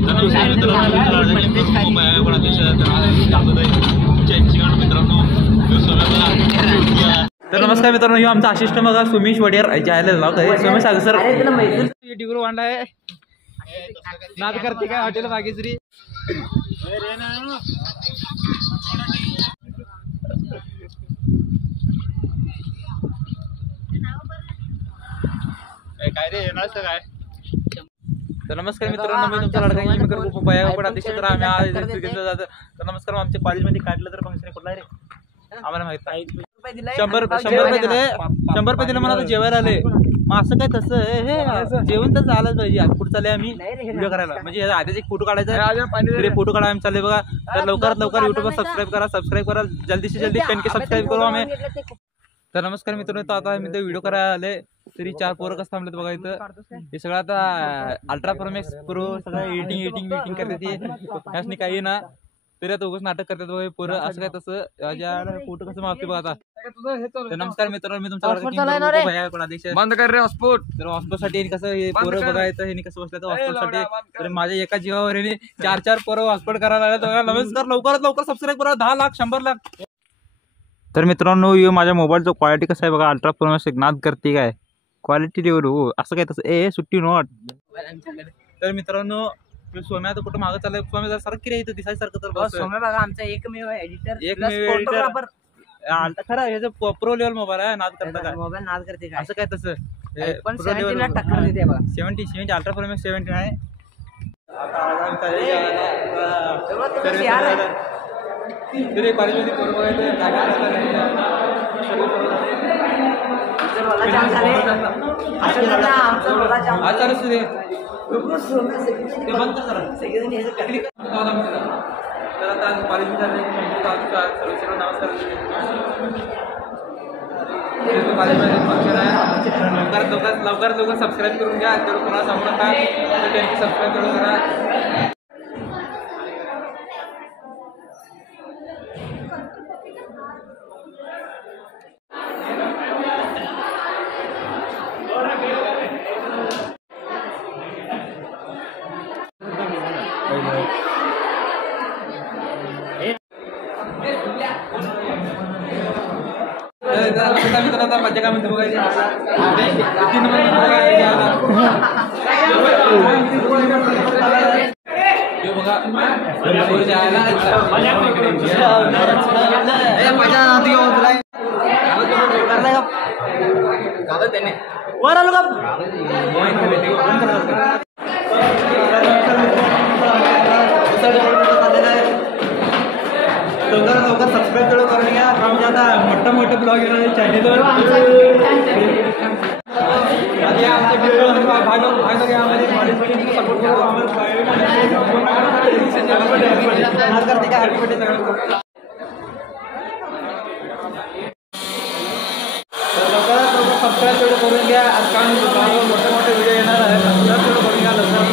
तर नमस्कार मित्रांनो, हे आमचा असिस्टंट बघा सुमेश वडेर जायला नाव काय सुमेश सागर सर डिग्रो वांडा आहे नाद करते काय हॉटेल भाग्यश्री काय रे येणार काय. तर नमस्कार मित्रांनो, मी तुमचा लडका तर आम्ही आज जातो. तर नमस्कार, आमच्या कॉलेजमध्ये काढलं तर फंक्शन कुठला रे आम्हाला माहित नाही. 100 रुपये दिले 100 रुपये दिले मला जेवायला आले. मग असं काय तसं हे जेवण तर झालंच पाहिजे. कुठं चालले आम्ही व्हिडिओ करायला, म्हणजे आधीच एक फोटो काढायचा फोटो काढायला आम्ही चालले बघा. तर लवकरात लवकर युट्यूबला सबस्क्राईब करा जल्दी से जल्दी पेन के सबस्क्राईब करू आम्ही. तर नमस्कार मित्रांनो, तर आता मी ते व्हिडिओ करायला आले तरी 4 पोरं कसं थांबलेत बघा इथं. हे सगळं आता अल्ट्रा प्रोमॅक्स प्रो सगळं एडिटिंग करते ते काही ना तरी आता उगाच नाटक करतात बघा पोरं. असं काय तसं फोटो कसं मागते बघा आता. तर नमस्कार मित्रांनो, मी तुमचा बंद कर रे हॉटस्पॉट. तर हॉटस्पॉट साठी कसं हे पोरं बघायचं हे कसं बसलं तर हॉटस्पॉट साठी. तर माझ्या एका जीवावर हे 4 पोरं हॉटस्पॉट करायला आले. नमस्कार, लवकरात लवकर सबस्क्राईब करा. 10 लाख 100 लाख. तर मित्रांनो, माझ्या मोबाईलचं क्वालिटी कसं आहे बघा. अल्ट्रा प्रोमॅक्स नाद करते काय क्वालिटी लेवल हो असं काय तसं सुट्टी नॉट. तर मित्रांनो, सोम्या तर कुठं मागं चाललंय. सोम्या जरा सारखी रे इथं दिसायसारखं. तर सोम्या बघा आमचा एकमेव एडिटर खरं ह्याचं प्रो लेवल मोबाईल आहे. नाद करता काय मोबाईल नाद करते काय असं काय तसं पण 70 ला टक्कर देते बघा. 70 अल्ट्रा प्रोमॅक्स 70 आहे. कॉलेजमध्ये पोरं बघायचं ते बंद करा. तर आता कॉलेजमध्ये नमस्कार कॉलेजमध्ये फंक्शन आहे. लवकरात लवकर सबस्क्राईब करून घ्या. तेवढं कोणाला सांगू नका. सबस्क्राईब करून करा. मजा काय म्हणतो बघायची त्याने वर आलो का लवकर सबस्क्राईब करून घ्या. म्हणजे आता मोठा ब्लॉग येणार चॅनेलवर. सबस्क्राईब करून घ्या. कारण मोठे व्हिडिओ येणार आहे. सबस्क्राईब करून घ्या लवकरात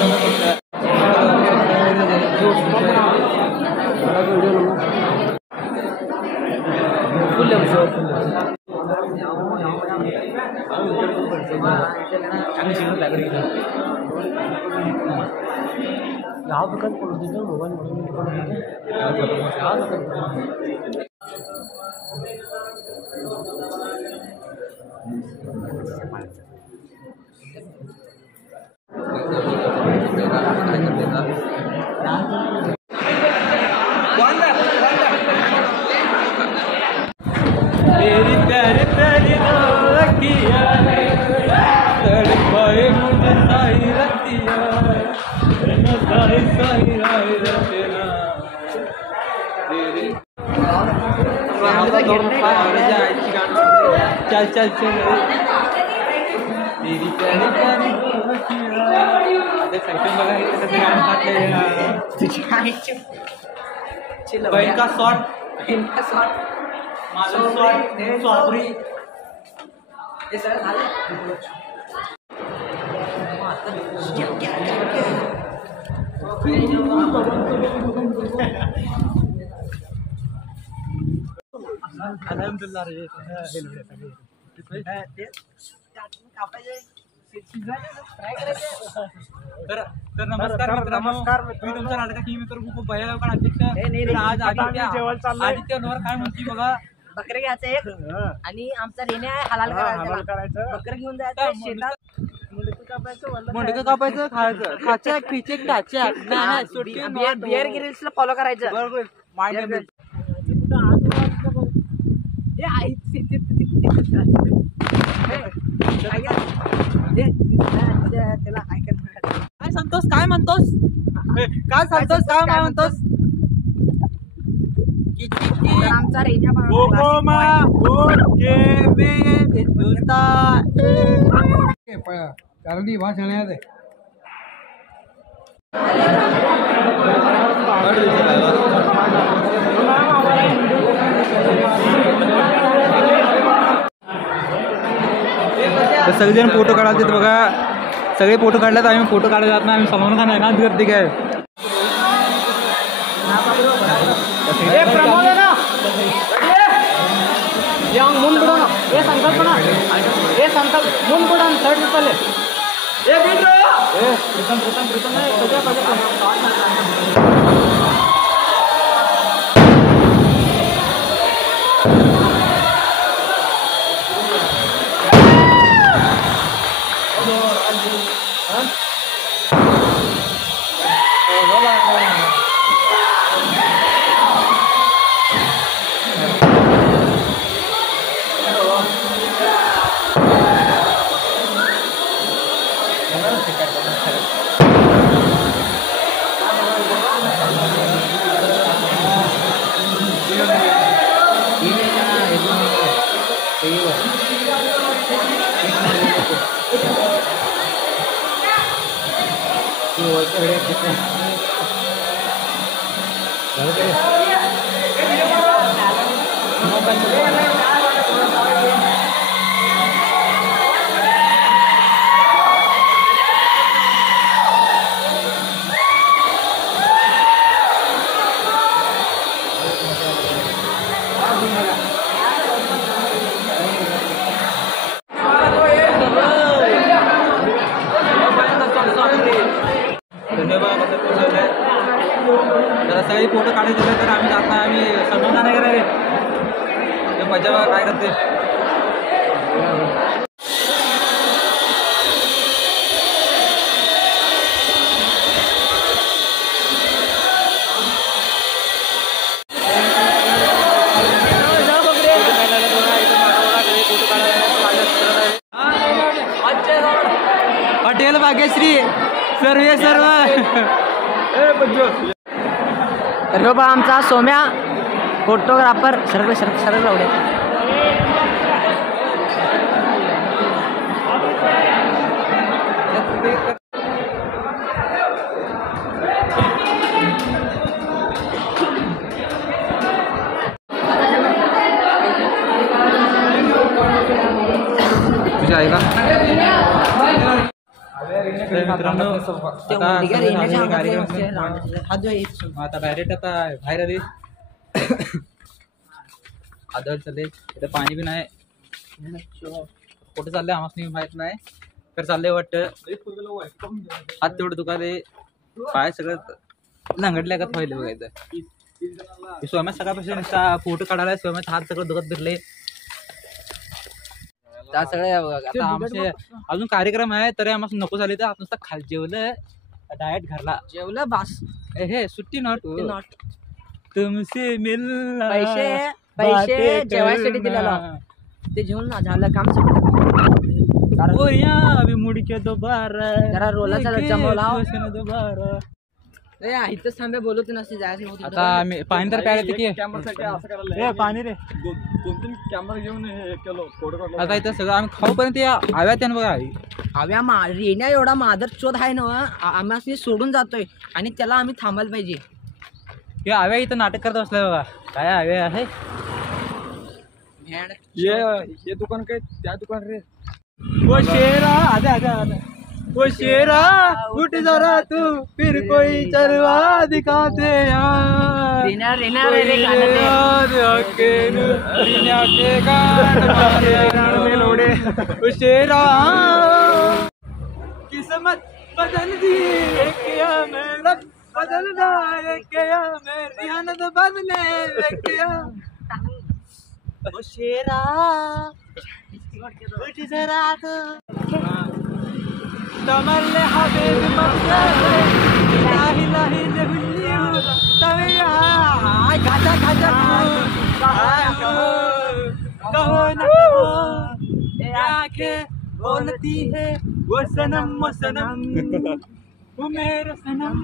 ಯಾವ ಬೇಕಾದ್ರೆ ಕೊಡೋದಿಲ್ಲ ಮೊಬೈಲ್ तेरी प्यारी प्यारी रखिया तड़पाए मुझे साही रतिया साही रखना तेरी चल चल चल तेरी प्यारी प्यारी रखिया. बघा कसं गाणं टाकलं. बहीण का शॉट माझं सॉरी हे सगळं झालं. अलहमदुलिल्लाह रे तर तर नमस्कार मित्रांनो, मी तुमचा लाडका किमीकर ग्रुप भैयागावकर अध्यक्ष. तर आज आदित्य अनवर काय म्हणते बघा. बकरे घ्यायचं एक आणि आमचा रेण्या आहे हलाल करायचं. बकरं घेऊन जायचं शेतात, मुंडकं कापायचं, खायचं, खाचॅक पिचेक टाचॅक बिअर गिरिल्सला फॉलो करायचं. त्याला काय सांगतोस, काय म्हणतोस, काय सांगतोस, काय म्हणतोस. आमचा रेण्या सगळेजण फोटो काढायचे बघा. सगळे फोटो काढल्यात. आम्ही फोटो काढायला जात नाही. आम्ही सलमान खान एकाच करते काय. सगळे फोटो काढायचे तर आम्ही जात नाही. आम्ही सलमान नाही करायचे. मजा बघा काय करते. हॉटेल भाग्यश्री सर्वे सर्व. तर बाबा आमचा सोम्या फोटोग्राफर सर्व सर्व लावले. तुझ्या आहे का मित्रांनो. आता डायरेक्ट आता बाहेर आले. आदळ चालले इथं. पाणी बी नाही. कुठे चाललंय आम्हाला माहित नाही. तर चाललंय वाटतं. हात तेवढं दुखाले, पाय सगळं लंगडल्या का व्हायला बघायचं. स्वयंपाक सकाळपासून फोटो काढायला स्वयंपाक हात सगळं दुखत फिरले. त्या सगळ्या आता आमचे अजून कार्यक्रम आहे तरी आम्हाला नको झाले. तर आपण नुसतं खाल जेवलं डायरेक्ट घरला जेवलं बास. हे सुट्टी नॉट तुमसे मिलना. पैसे जेवायसाठी दिलेला ते जेवून झालं काम सगळं. अभी मुड़ के दोबारा जरा रोलाचा जमवला दोबारा. इथंच थांबे बोलत नसते जायचं. आता आम्ही पाणी तर प्यायला की पाणी रे. कॅमेरा घेऊन आता इथं सगळं आम्ही खाऊपर्यंत आव्या त्यानं बघा. आव्या रेण्या एवढा मादर चोद आहे ना. आम्ही सोडून जातोय आणि त्याला आम्ही थांबायला पाहिजे. हे आव्या इथं नाटक करत बसलाय बघा. काय आव्या आहे. ये दुकान काय त्या दुकान रे. वो शेरा आजा आजा आजा. वो शेरा उठ जरा तू फिर कोई चलवा दिखाते यार. रेण्या रेण्या रे गाणं शेरा बदल दिए क्या मेरा बदलना है क्या मेरी हालत बदले क्या ओ शेरा उठ जरा तो तमल्ले हबीब मस्ताने लाही लाही जहुलियो तविया गाजा गाजा कहो ना ये आंखें बोलती है वो सनम वो मेरा सनम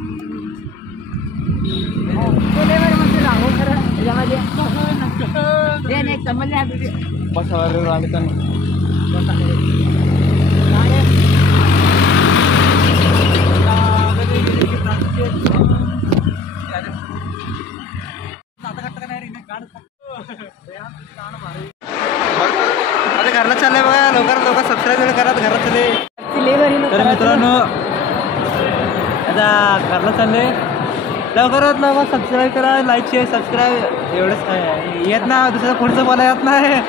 आता घरला चाललंय बघा लवकर सबस्क्राईब करा घरात चालले तर मित्रांनो आता घरला चालले लवकरात लवकर सबस्क्राईब करा लाईक शेअर सबस्क्राईब एवढंच काय येत ना दुसरं पुढचं बोला येत नाही